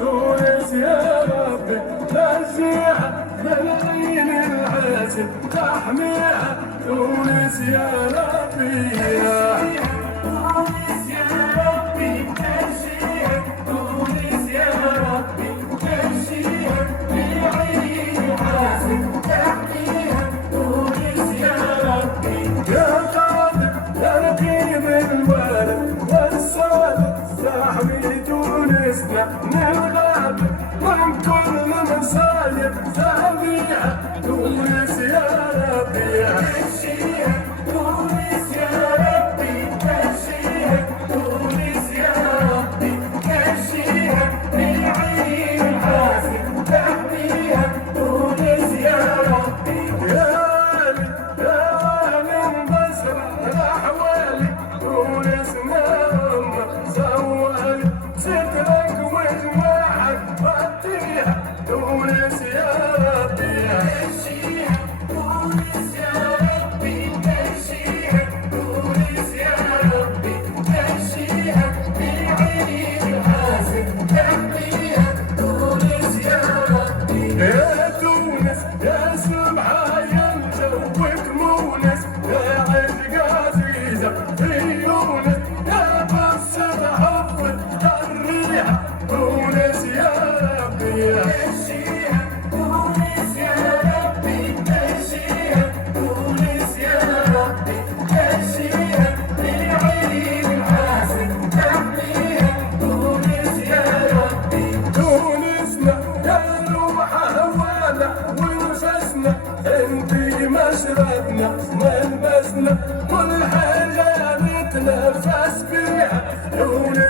تونس يا ربي نجيها من عين الحاسد تحميها تونس يا ربي تونس يا ربي نجيها تونس يا ربي نجيها من عين الحاسد تحميها تونس يا ربي يا قادر يا رقيب الولد والصالح صاحبي تونسنا نلغاب من كل مصايب تابيها تونس يا ربي مشيها تونس يا ربي مشيها تونس يا ربي مشيها من عين الحاسد تحميها تونس يا ربي يا والي يا والي انبصر الاحوالي تونس نام زوالي سترك وجماعك غطيها تونس يا ربي مشيها تونس يا ربي مشيها تونس يا ربي مشيها من عين الحاسد تحميها تونس يا ربي يا تونس يا سمحة يا مجوك مونس يا عشق عزيزة في يونس يا بسط حفظ الريحة تونس يا ربي مشيها تونس يا ربي مشيها تونس يا ربي مشيها من عين الحاسد تحميها تونس يا ربي تونسنا يا روح هوانا ونفسنا انتي مشربنا ملبسنا كل حاجة نتنفس فيها تونس